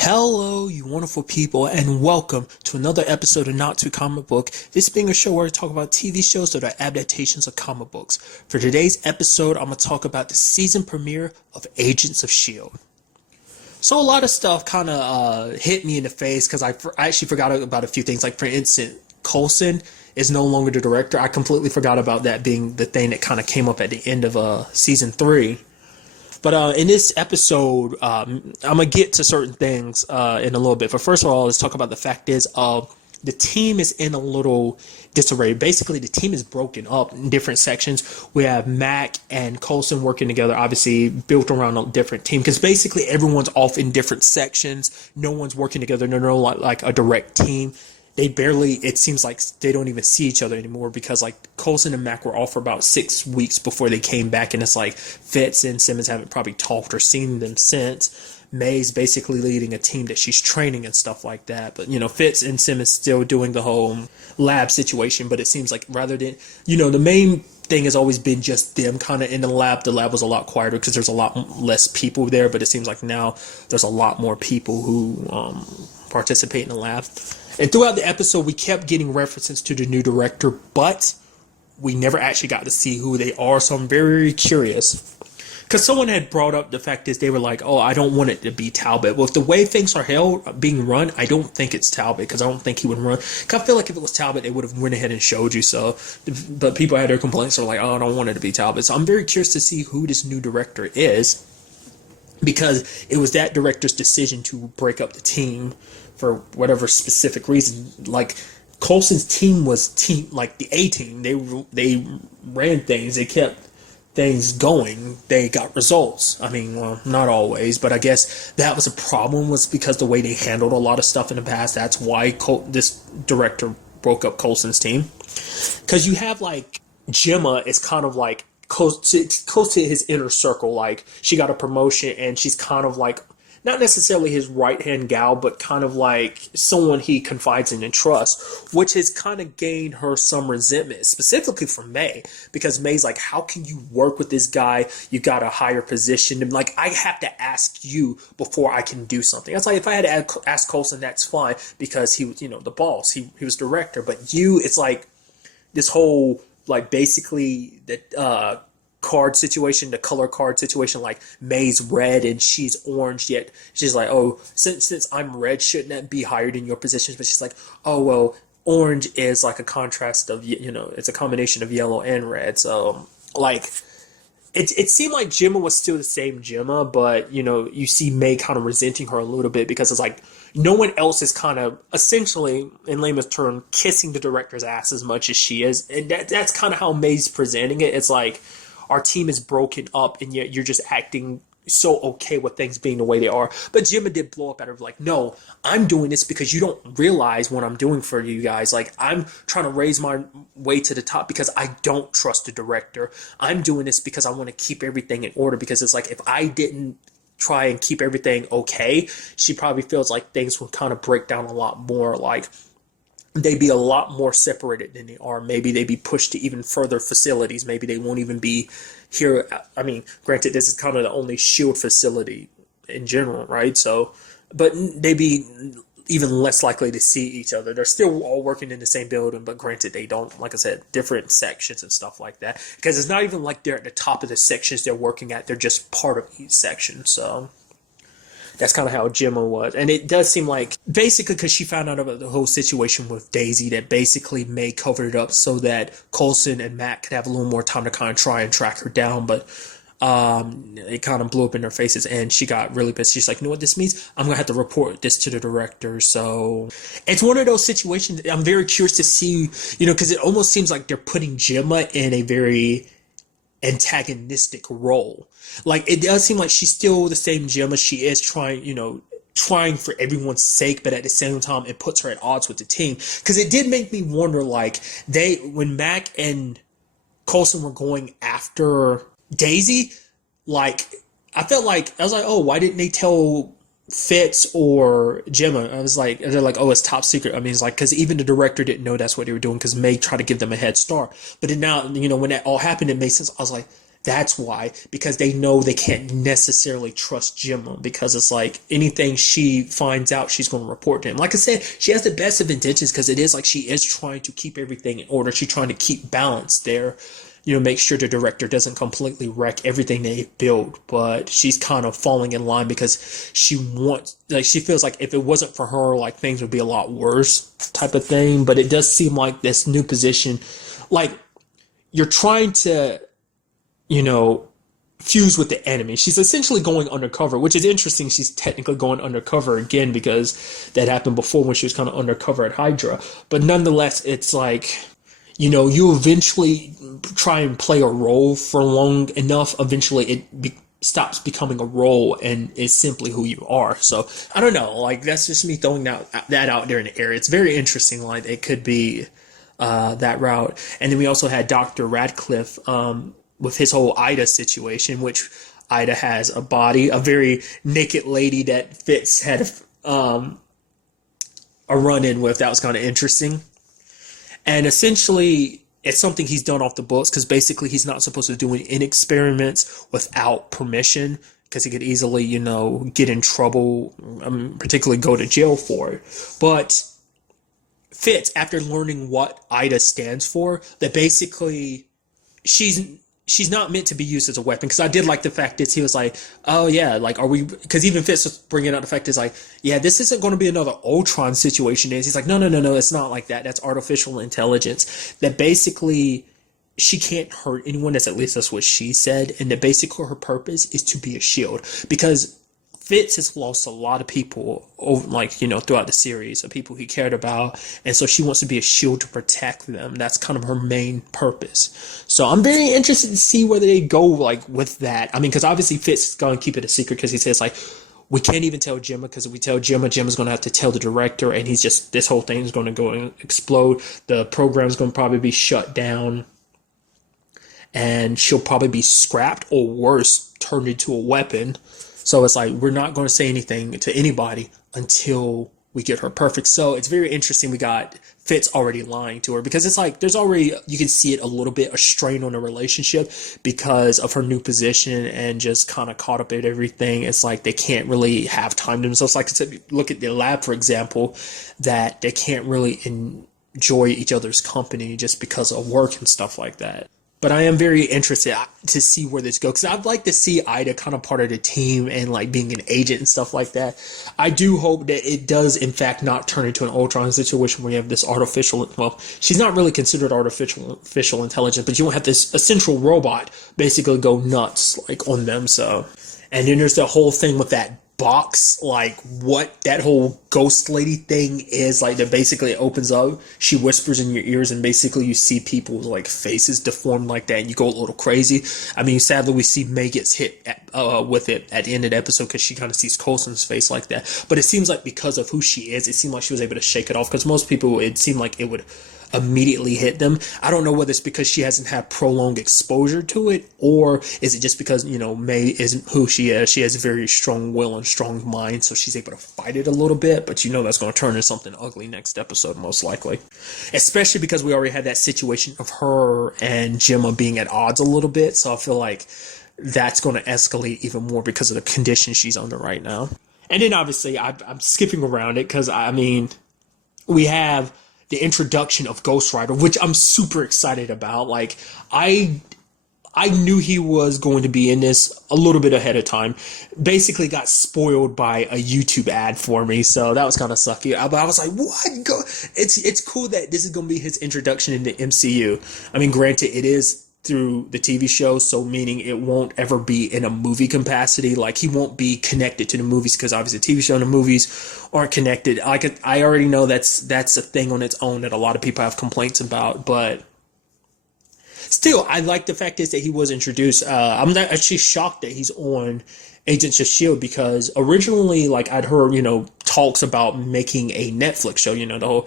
Hello, you wonderful people, and welcome to another episode of Not Too Comic Book. This being a show where I talk about TV shows that are adaptations of comic books. For today's episode, I'm going to talk about the season premiere of Agents of S.H.I.E.L.D. So a lot of stuff kind of hit me in the face because I actually forgot about a few things. Like, for instance, Coulson is no longer the director. I completely forgot about that being the thing that kind of came up at the end of season 3. But in this episode, I'm going to get to certain things in a little bit. But first of all, let's talk about the fact is the team is in a little disarray. Basically, the team is broken up in different sections. We have Mac and Coulson working together, obviously built around a different team. Because basically, everyone's off in different sections. No one's working together. No, like a direct team. It seems like they don't even see each other anymore because like Coulson and Mac were off for about 6 weeks before they came back, and it's like Fitz and Simmons haven't probably talked or seen them since. May's basically leading a team that she's training and stuff like that, but Fitz and Simmons still doing the whole lab situation, but it seems like rather than, the main thing has always been just them kind of in the lab. The lab was a lot quieter because there's a lot less people there, but it seems like now there's a lot more people who participate in the lab. And throughout the episode, we kept getting references to the new director, but we never actually got to see who they are. So I'm very curious. Because someone had brought up the fact is they were like, oh, I don't want it to be Talbot. Well, if the way things are being run, I don't think it's Talbot because I don't think he would run. Because I feel like if it was Talbot, they would have went ahead and showed you. So, but people had their complaints. They're like, oh, I don't want it to be Talbot. So I'm very curious to see who this new director is, because it was that director's decision to break up the team for whatever specific reason. Like Coulson's team was like the A team. They ran things. They kept things going. They got results. I mean, well, not always, but I guess that was a problem, was because the way they handled a lot of stuff in the past. That's why this director broke up Coulson's team. Because you have like Gemma is kind of like close to his inner circle. Like she got a promotion and she's kind of like not necessarily his right-hand gal, but kind of like someone he confides in and trusts, which has kind of gained her some resentment, specifically from May, because May's like, how can you work with this guy? You got a higher position. And like, I have to ask you before I can do something. That's like, if I had to ask Coulson, that's fine, because he was, the boss. He was director. But it's like this whole, like, basically the card situation, the color card situation, like May's red and she's orange, yet she's like, oh, since I'm red, shouldn't that be higher than your positions? But she's like, oh, well, orange is like a contrast of, it's a combination of yellow and red. So like it seemed like Gemma was still the same Gemma, but you see May kind of resenting her a little bit because it's like no one else is kind of essentially, in layman's term, kissing the director's ass as much as she is. And that's kind of how May's presenting it. It's like, our team is broken up, and yet you're just acting so okay with things being the way they are. But Gemma did blow up at her like, no, I'm doing this because you don't realize what I'm doing for you guys. Like, I'm trying to raise my way to the top because I don't trust the director. I'm doing this because I want to keep everything in order, because it's like if I didn't try and keep everything okay, she probably feels like things would kind of break down a lot more. Like, they'd be a lot more separated than they are. Maybe they'd be pushed to even further facilities. Maybe they won't even be here. I mean, granted, this is kind of the only S.H.I.E.L.D. facility in general, right? So, but they'd be even less likely to see each other. They're still all working in the same building, but granted, they don't, like I said, different sections and stuff like that. Because it's not even like they're at the top of the sections they're working at. They're just part of each section, so that's kind of how Gemma was. And it does seem like, basically, because she found out about the whole situation with Daisy, that basically May covered it up so that Coulson and Matt could have a little more time to kind of try and track her down. But it kind of blew up in their faces, and she got really pissed. She's like, you know what this means? I'm going to have to report this to the director. So it's one of those situations I'm very curious to see, because it almost seems like they're putting Gemma in a very antagonistic role. Like, it does seem like she's still the same Gemma. She is trying for everyone's sake, but at the same time, it puts her at odds with the team. Because it did make me wonder, like, when Mac and Coulson were going after Daisy, like, I was like, oh, why didn't they tell Fitz or Gemma? I was like, they're like, oh, it's top secret. I mean, it's like, because even the director didn't know that's what they were doing, because May tried to give them a head start. But then now, when that all happened, it made sense. I was like, That's why, because they know they can't necessarily trust Gemma, because it's like anything she finds out, she's going to report to him. Like I said, she has the best of intentions, because it is like she is trying to keep everything in order. She's trying to keep balance there, make sure the director doesn't completely wreck everything they build. But she's kind of falling in line because she feels like if it wasn't for her, like things would be a lot worse type of thing. But it does seem like this new position, like you're trying to, fuse with the enemy. She's essentially going undercover, which is interesting. She's technically going undercover again, because that happened before when she was kind of undercover at Hydra. But nonetheless, it's like, you eventually try and play a role for long enough. Eventually it stops becoming a role and is simply who you are. So I don't know, like that's just me throwing that out there in the air. It's very interesting. Like it could be that route. And then we also had Dr. Radcliffe, with his whole Ida situation, which Ida has a body, a very naked lady that Fitz had a run-in with. That was kind of interesting. And essentially, it's something he's done off the books, because basically he's not supposed to do any experiments without permission, because he could easily, get in trouble, particularly go to jail for it. But Fitz, after learning what Ida stands for, that basically she's not meant to be used as a weapon. Because I did like the fact that he was like, oh yeah, like, are we, because even Fitz was bringing out the fact is like, yeah, this isn't going to be another Ultron situation. He's like, no, it's not like that. That's artificial intelligence. That basically she can't hurt anyone. At least that's what she said. And that basically her purpose is to be a shield. Because Fitz has lost a lot of people throughout the series, of people he cared about. And so she wants to be a shield to protect them. That's kind of her main purpose. So I'm very interested to see whether they go with that. I mean, because obviously Fitz is going to keep it a secret, because he says we can't even tell Gemma, because if we tell Gemma's going to have to tell the director, and this whole thing is going to go and explode. The program's going to probably be shut down, and she'll probably be scrapped, or worse, turned into a weapon. So it's like, we're not going to say anything to anybody until we get her perfect. So it's very interesting. We got Fitz already lying to her, because it's like, there's already, you can see it a little bit, a strain on the relationship because of her new position and just kind of caught up in everything. It's like, they can't really have time to themselves. Like I said, look at the lab, for example, that they can't really enjoy each other's company just because of work and stuff like that. But I am very interested to see where this goes, because I'd like to see Ida kind of part of the team and like being an agent and stuff like that. I do hope that it does, in fact, not turn into an Ultron situation where you have this she's not really considered artificial intelligence, but you won't have this essential robot basically go nuts on them. So, and then there's the whole thing with that box, like what that whole ghost lady thing is, like that basically opens up, she whispers in your ears, and basically you see people's faces deformed like that, and you go a little crazy. I mean, sadly we see May gets hit with it at the end of the episode, because she kind of sees Coulson's face like that. But it seems like because of who she is, it seemed like she was able to shake it off, because most people, it seemed like it would immediately hit them. I don't know whether it's because she hasn't had prolonged exposure to it, or is it just because, May isn't who she is. She has a very strong will and strong mind, so she's able to fight it a little bit, but that's going to turn into something ugly next episode, most likely. Especially because we already had that situation of her and Gemma being at odds a little bit, so I feel like that's going to escalate even more because of the condition she's under right now. And then obviously, I'm skipping around it, because, I mean, we have the introduction of Ghost Rider, which I'm super excited about. Like, I knew he was going to be in this a little bit ahead of time. Basically got spoiled by a YouTube ad for me, so that was kind of sucky. But I was like, what? It's cool that this is going to be his introduction in the MCU. I mean, granted, it is through the TV show, so meaning it won't ever be in a movie capacity. Like, he won't be connected to the movies, because obviously the TV show and the movies aren't connected. I already know that's a thing on its own that a lot of people have complaints about, but still, I like the fact is that he was introduced. I'm not actually shocked that he's on Agents of S.H.I.E.L.D, because originally, I'd heard, talks about making a Netflix show, the whole,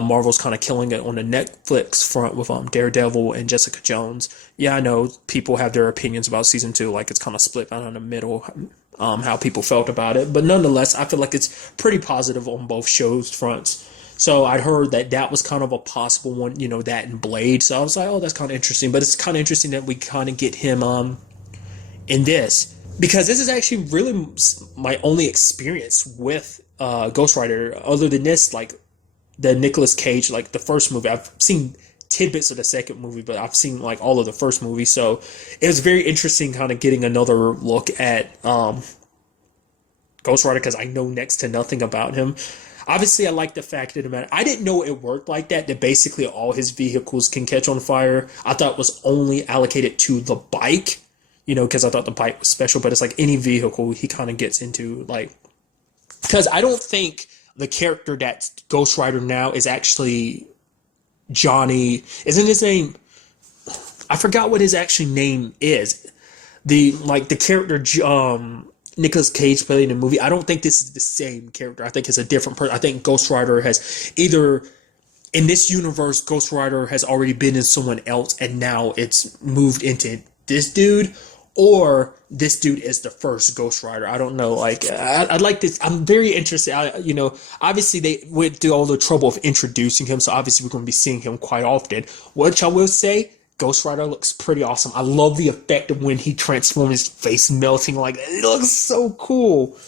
Marvel's kind of killing it on the Netflix front with Daredevil and Jessica Jones. Yeah, I know people have their opinions about season 2, it's kind of split down in the middle, how people felt about it. But nonetheless, I feel like it's pretty positive on both shows fronts. So I'd heard that that was kind of a possible one, you know, that and Blade. So I was like, oh, that's kind of interesting. But it's kind of interesting that we kind of get him in this, because this is actually really my only experience with Ghost Rider other than this, like the Nicolas Cage, like the first movie. I've seen tidbits of the second movie, but I've seen like all of the first movie. So it was very interesting kind of getting another look at Ghost Rider, because I know next to nothing about him. Obviously, I like the fact that I didn't know it worked like that, that basically all his vehicles can catch on fire. I thought it was only allocated to the bike, you know, because I thought the bike was special, but it's like any vehicle he kind of gets into, like, because I don't think the character that's Ghost Rider now is actually Johnny. Isn't his name? I forgot what his actual name is. The character Nicolas Cage played in the movie. I don't think this is the same character. I think it's a different person. I think Ghost Rider has either in this universe, Ghost Rider has already been in someone else, and now it's moved into this dude, or this dude is the first Ghost Rider. I don't know. Like, I'd like this. I'm very interested. Obviously they went through all the trouble of introducing him, so obviously we're going to be seeing him quite often. Which I will say, Ghost Rider looks pretty awesome. I love the effect of when he transforms, his face melting. Like, it looks so cool.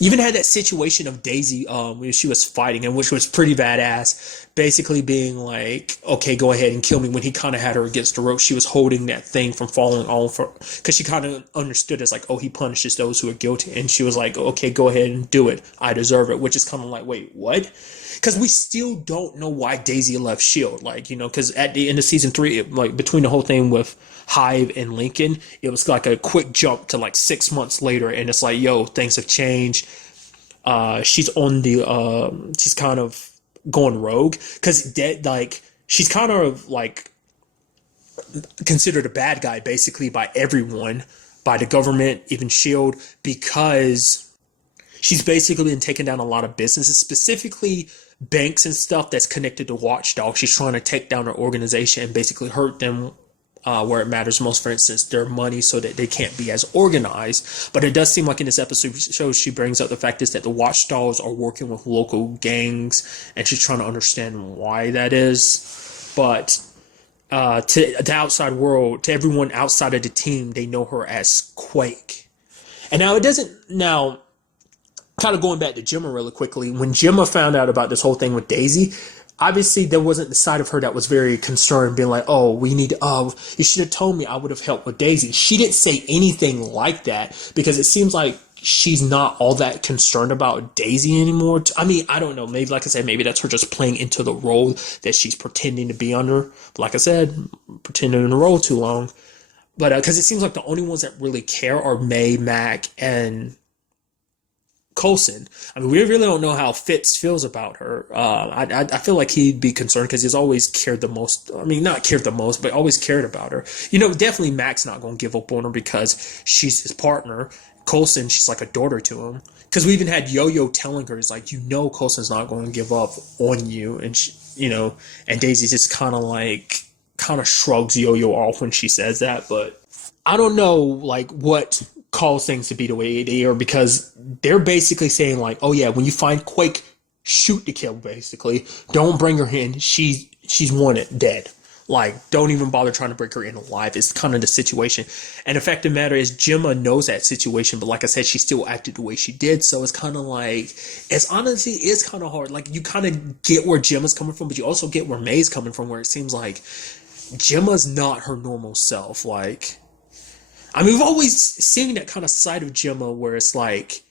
Even had that situation of Daisy when she was fighting, and which was pretty badass, basically being like, okay, go ahead and kill me, when he kind of had her against the rope. She was holding that thing from falling off, because she kind of understood as like, oh, he punishes those who are guilty, and she was like, okay, go ahead and do it, I deserve it, which is kind of like, wait, what? Because we still don't know why Daisy left S.H.I.E.L.D. Like, you know, because at the end of season 3, like between the whole thing with Hive and Lincoln, it was like a quick jump to like 6 months later, and it's like, yo, things have changed. She's on the she's kind of going rogue, because like she's kind of like considered a bad guy basically by everyone, by the government, even S.H.I.E.L.D., because she's basically been taking down a lot of businesses, specifically banks and stuff that's connected to Watchdog. She's trying to take down their organization and basically hurt them where it matters most, for instance, their money, so that they can't be as organized. But it does seem like in this episode shows she brings up the fact is that the Watchdogs are working with local gangs, and she's trying to understand why that is. But to the outside world, to everyone outside of the team, they know her as Quake. And now it doesn't, now kind of going back to Gemma really quickly, when Gemma found out about this whole thing with Daisy, obviously there wasn't the side of her that was very concerned, being like, oh, we need to, oh, you should have told me, I would have helped with Daisy. She didn't say anything like that, because it seems like she's not all that concerned about Daisy anymore. I mean, I don't know, maybe, like I said, maybe that's her just playing into the role that she's pretending to be under. But like I said, pretending in the role too long. But because it seems like the only ones that really care are May, Mac, and Coulson. I mean, we really don't know how Fitz feels about her. I feel like he'd be concerned, because he's always cared the most. I mean, not cared the most, but always cared about her. You know, definitely Mac's not going to give up on her because she's his partner. Coulson, she's like a daughter to him. Because we even had Yo-Yo telling her, it's like, you know, Coulson's not going to give up on you. And, she, you know, and Daisy just kind of shrugs Yo-Yo off when she says that. But I don't know, like, what cause things to be the way they are, because they're basically saying like, oh yeah, when you find Quake, shoot to kill, basically. Don't bring her in. She's wanted dead. Like, don't even bother trying to bring her in alive. It's kind of the situation. And the fact of the matter is, Gemma knows that situation, but like I said, she still acted the way she did. So it's kind of like, it's honestly, it's kind of hard. Like, you kind of get where Gemma's coming from, but you also get where May's coming from, where it seems like Gemma's not her normal self. Like, I mean, we've always seen that kind of side of Gemma where it's like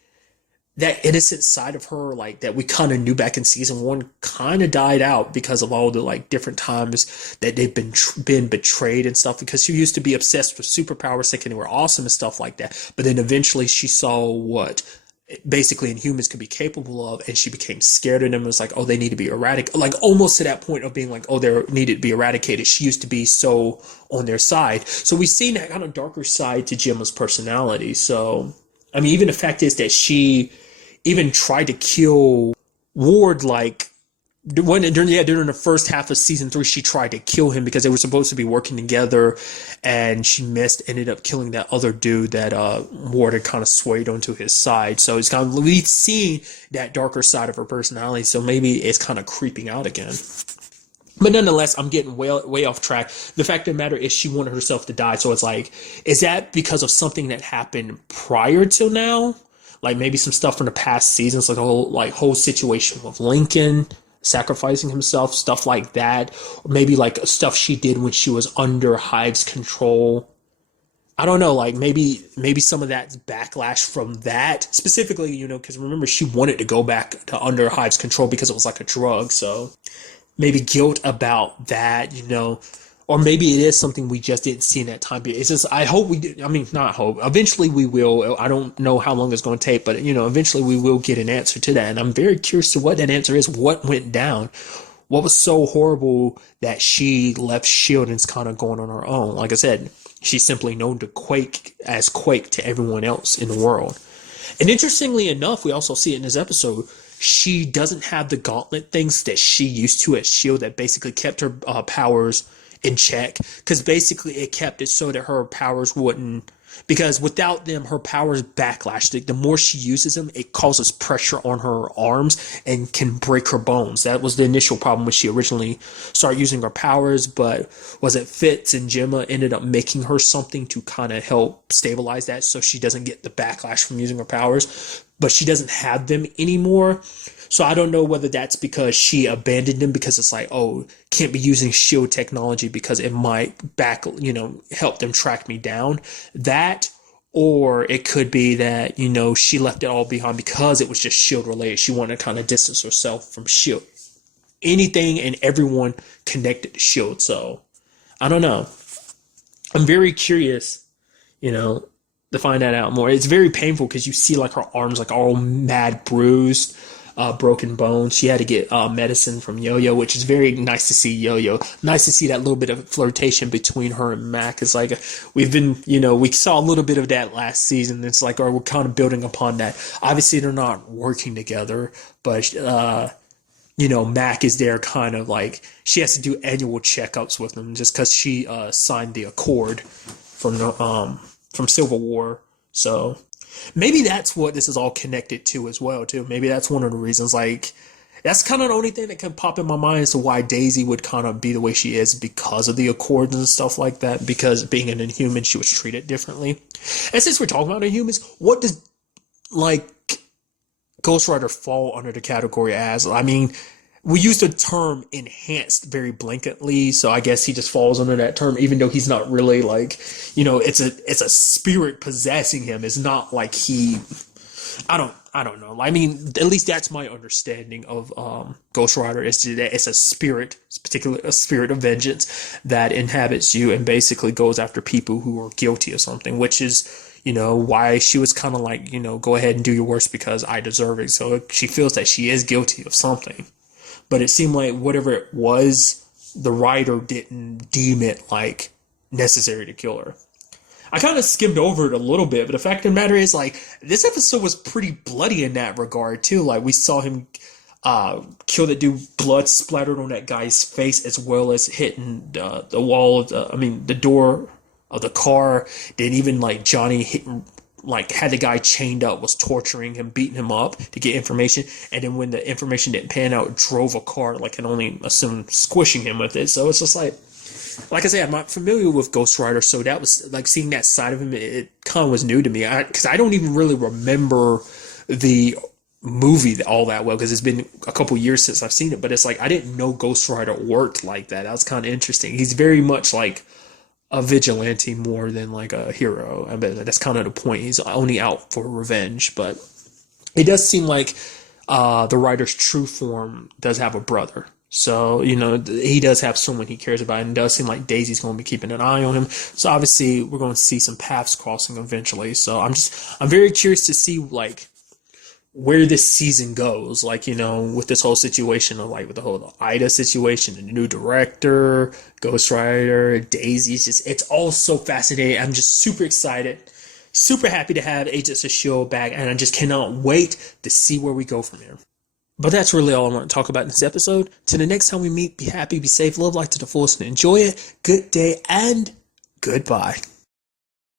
that innocent side of her, like that we kind of knew back in season 1, kind of died out because of all the like different times that they've been betrayed and stuff. Because she used to be obsessed with superpowers, thinking they were awesome and stuff like that. But then eventually she saw what basically Inhumans could be capable of, and she became scared of them. It was like, oh, they need to be eradicated, like almost to that point of being like, oh, they needed to be eradicated. She used to be so on their side. So we've seen that kind of darker side to Gemma's personality. So I mean, even the fact is that she even tried to kill Ward like during the first half of season 3, she tried to kill him because they were supposed to be working together, and she missed. Ended up killing that other dude that Ward had kind of swayed onto his side. So it's kind of we've seen that darker side of her personality. So maybe it's kind of creeping out again. But nonetheless, I'm getting way off track. The fact of the matter is she wanted herself to die. So it's like, is that because of something that happened prior to now? Like maybe some stuff from the past seasons, like the whole situation with Lincoln sacrificing himself, stuff like that. Or maybe like stuff she did when she was under Hive's control. I don't know, like maybe some of that backlash from that specifically, because remember she wanted to go back to under Hive's control because it was like a drug. So maybe guilt about that, or maybe it is something we just didn't see in that time period. It's just, I hope we did. I mean, not hope. Eventually we will. I don't know how long it's going to take, but, eventually we will get an answer to that. And I'm very curious to what that answer is. What went down? What was so horrible that she left S.H.I.E.L.D. and is kind of going on her own? Like I said, she's simply known to Quake to everyone else in the world. And interestingly enough, we also see it in this episode, she doesn't have the gauntlet things that she used to at S.H.I.E.L.D. that basically kept her powers in check, because basically it kept it so that her powers wouldn't, because without them her powers backlash. The more she uses them, it causes pressure on her arms and can break her bones. That was the initial problem when she originally started using her powers, but was it Fitz and Gemma ended up making her something to kind of help stabilize that so she doesn't get the backlash from using her powers, but she doesn't have them anymore. So I don't know whether that's because she abandoned them because it's like, oh, can't be using S.H.I.E.L.D. technology because it might help them track me down. That, or it could be that, she left it all behind because it was just S.H.I.E.L.D. related. She wanted to kind of distance herself from S.H.I.E.L.D. Anything and everyone connected to S.H.I.E.L.D. So I don't know. I'm very curious, to find that out more. It's very painful because you see like her arms like all mad bruised, broken bones. She had to get medicine from Yo-Yo, which is very nice to see. Yo-Yo, nice to see that little bit of flirtation between her and Mac. It's like we've been, we saw a little bit of that last season. It's like, we're kind of building upon that. Obviously, they're not working together, but Mac is there kind of like she has to do annual checkups with them just because she signed the accord from Civil War. So maybe that's what this is all connected to as well, too. Maybe that's one of the reasons. Like, that's kind of the only thing that can pop in my mind as to why Daisy would kind of be the way she is because of the Accords and stuff like that. Because being an Inhuman, she was treated differently. And since we're talking about Inhumans, what does, Ghost Rider fall under the category as? I mean, we use the term enhanced very blanketly, so I guess he just falls under that term, even though he's not really it's a spirit possessing him. It's not like I don't know. I mean, at least that's my understanding of Ghost Rider. Is that it's a spirit, particularly a spirit of vengeance that inhabits you and basically goes after people who are guilty of something, which is why she was kind of like, go ahead and do your worst because I deserve it. So she feels that she is guilty of something. But it seemed like whatever it was, the writer didn't deem it like necessary to kill her. I kind of skimmed over it a little bit, but the fact of the matter is, this episode was pretty bloody in that regard too. Like, we saw him kill that dude, blood splattered on that guy's face, as well as hitting the wall of the door of the car. Then even Johnny had the guy chained up, was torturing him, beating him up to get information, and then when the information didn't pan out, drove a car, and only assumed squishing him with it. So it's just like I said, I'm not familiar with Ghost Rider, so that was seeing that side of him. It kind of was new to me because I don't even really remember the movie all that well because it's been a couple years since I've seen it. But it's I didn't know Ghost Rider worked like that. That was kind of interesting. He's very much a vigilante more than a hero. I bet that's kind of the point. He's only out for revenge, but it does seem like the writer's true form does have a brother. So, he does have someone he cares about, and it does seem like Daisy's going to be keeping an eye on him. So obviously we're going to see some paths crossing eventually. So I'm very curious to see where this season goes, with this whole situation of with the whole Ida situation, the new director, Ghost Rider, Daisy. It's all so fascinating. I'm just super excited, super happy to have Agents of S.H.I.E.L.D. back, and I just cannot wait to see where we go from here. But that's really all I want to talk about in this episode. Till the next time we meet, be happy, be safe, live life to the fullest, and enjoy it. Good day and goodbye.